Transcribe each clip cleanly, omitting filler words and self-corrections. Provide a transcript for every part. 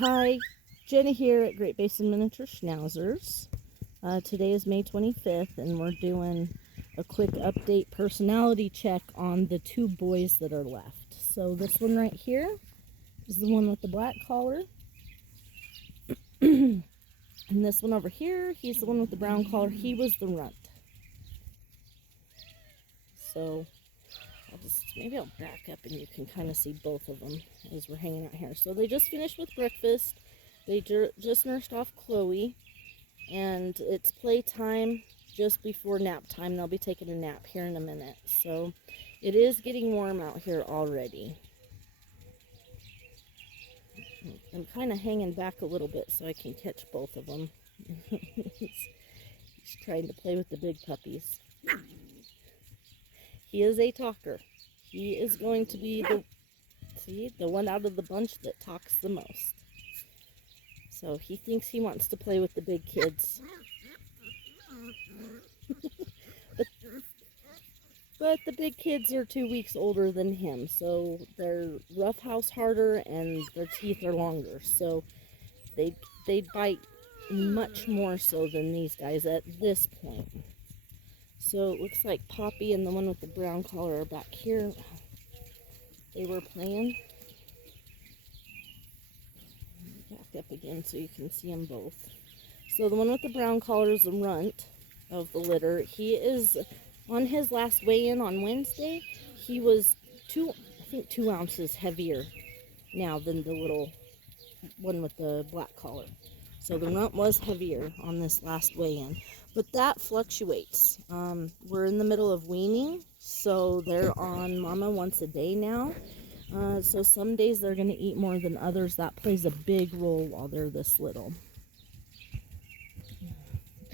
Hi, Jenny here at Great Basin Miniature Schnauzers. Today is May 25th, and we're doing a quick update personality check on the two boys that are left. So this one right here is the one with the black collar. And this one over here, he's the one with the brown collar. He was the runt. So maybe I'll back up and you can kind of see both of them as we're hanging out here. So they just finished with breakfast. They just nursed off Chloe, and it's playtime just before nap time. They'll be taking a nap here in a minute. So it is getting warm out here already. I'm kind of hanging back a little bit so I can catch both of them. He's trying to play with the big puppies. He is a talker. He is going to be the one out of the bunch that talks the most. So he thinks he wants to play with the big kids. But the big kids are 2 weeks older than him, so they're roughhouse harder and their teeth are longer. So they bite much more so than these guys at this point. So it looks like Poppy and the one with the brown collar are back here. They were playing. Back up again so you can see them both. So the one with the brown collar is the runt of the litter. He is on his last weigh-in on Wednesday. He was 2 ounces heavier now than the little one with the black collar. So the runt was heavier on this last weigh-in, but that fluctuates. We're in the middle of weaning, so they're on mama once a day now. So some days they're going to eat more than others. That plays a big role while they're this little.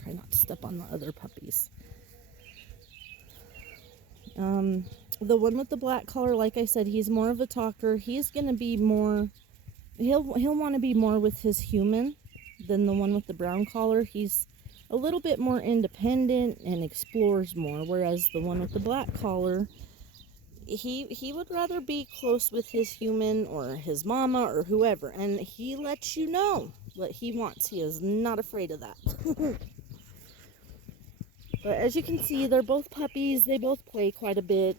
Try not to step on the other puppies. The one with the black collar, like I said, he's more of a talker. He's going to be more, he'll want to be more with his human than the one with the brown collar. He's a little bit more independent and explores more, whereas the one with the black collar, he would rather be close with his human or his mama or whoever, and he lets you know what he wants. He is not afraid of that. But as you can see, they're both puppies. They both play quite a bit.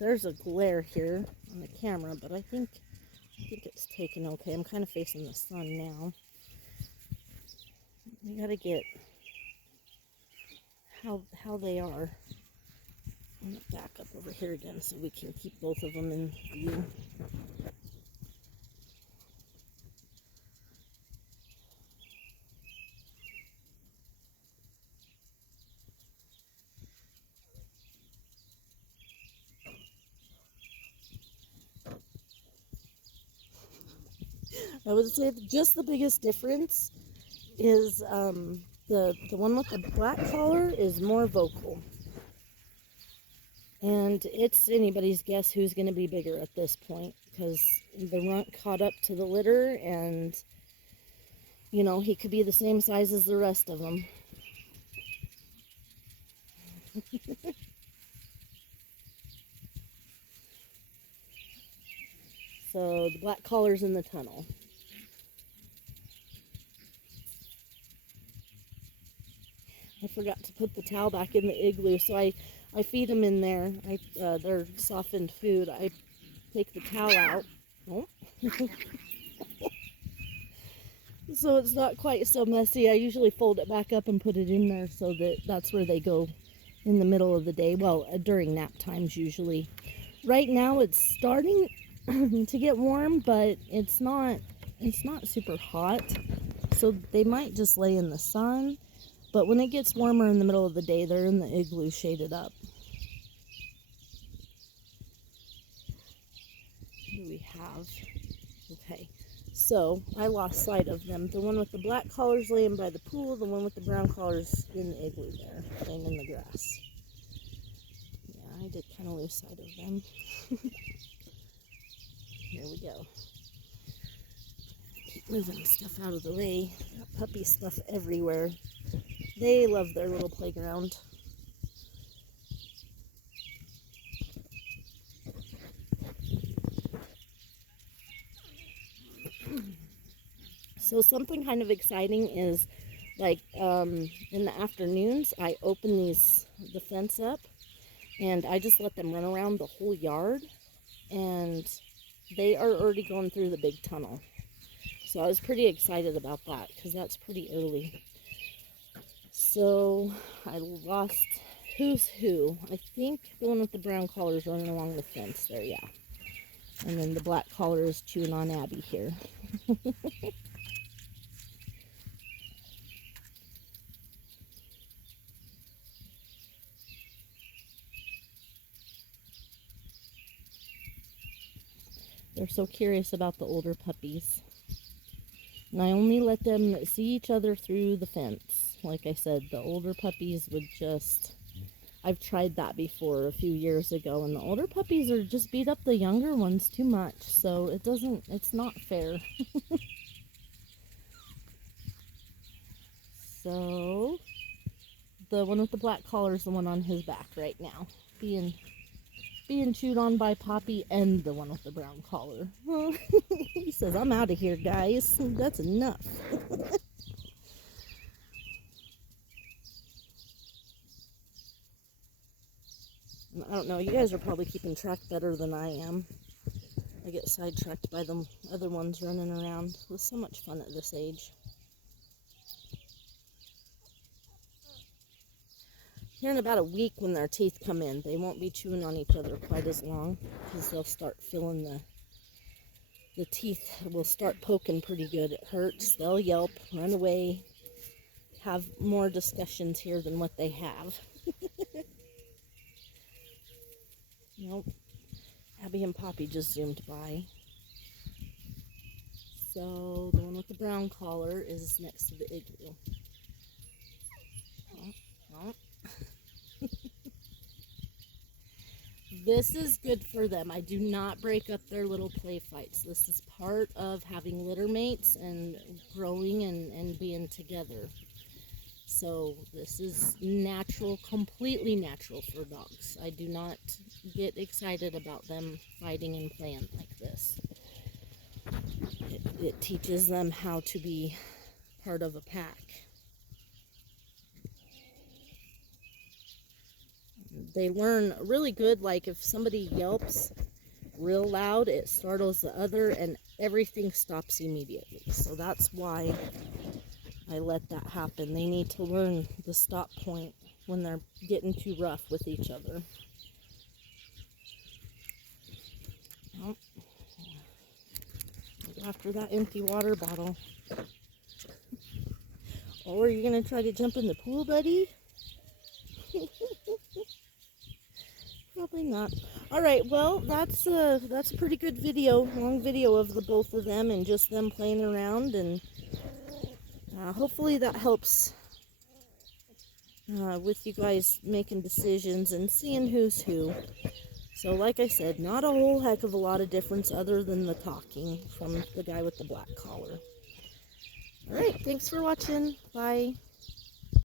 There's a glare here on the camera, but I think it's taken okay. I'm kind of facing the sun now. We gotta get how they are. I'm gonna back up over here again so we can keep both of them in view. I would say just the biggest difference is the one with the black collar is more vocal. And it's anybody's guess who's going to be bigger at this point, because the runt caught up to the litter, and, you know, he could be the same size as the rest of them. So the black collar's in the tunnel. I forgot to put the towel back in the igloo, so I feed them in there. They're softened food. I take the towel out. Oh. So it's not quite so messy. I usually fold it back up and put it in there so that's where they go in the middle of the day. Well, during nap times usually. Right now it's starting to get warm, but it's not super hot. So they might just lay in the sun. But when it gets warmer in the middle of the day, they're in the igloo shaded up. What do we have? Okay, so I lost sight of them. The one with the black collar's laying by the pool. The one with the brown collar's in the igloo there, laying in the grass. Yeah, I did kind of lose sight of them. Here we go. Keep moving stuff out of the way. Got puppy stuff everywhere. They love their little playground. So something kind of exciting is, like, in the afternoons, I open the fence up, and I just let them run around the whole yard, and they are already going through the big tunnel. So I was pretty excited about that, because that's pretty early. So I lost who's who. I think the one with the brown collar is running along the fence there, yeah. And then the black collar is chewing on Abby here. They're so curious about the older puppies. And I only let them see each other through the fence. Like I said, the older puppies would just... I've tried that before a few years ago, and the older puppies are just beat up the younger ones too much, so it's not fair. So, the one with the black collar is the one on his back right now, being chewed on by Poppy and the one with the brown collar. He says, "I'm out of here, guys. That's enough." I don't know, you guys are probably keeping track better than I am. I get sidetracked by the other ones running around. It was so much fun at this age. Here in about a week, when their teeth come in, they won't be chewing on each other quite as long, because they'll start feeling the teeth will start poking pretty good. It hurts. They'll yelp, run away, have more discussions here than what they have. Nope. Abby and Poppy just zoomed by. So the one with the brown collar is next to the igloo. Oh. This is good for them. I do not break up their little play fights. This is part of having litter mates and growing and being together. So this is natural, completely natural for dogs. I do not get excited about them fighting and playing like this. It teaches them how to be part of a pack. They learn really good, like if somebody yelps real loud, it startles the other and everything stops immediately. So that's why I let that happen. They need to learn the stop point when they're getting too rough with each other. Oh, after that empty water bottle. Oh, are you going to try to jump in the pool, buddy? Probably not. Alright, well, that's a pretty good video, long video of the both of them and just them playing around, and hopefully that helps with you guys making decisions and seeing who's who. So like I said, not a whole heck of a lot of difference other than the talking from the guy with the black collar. Alright, thanks for watching. Bye.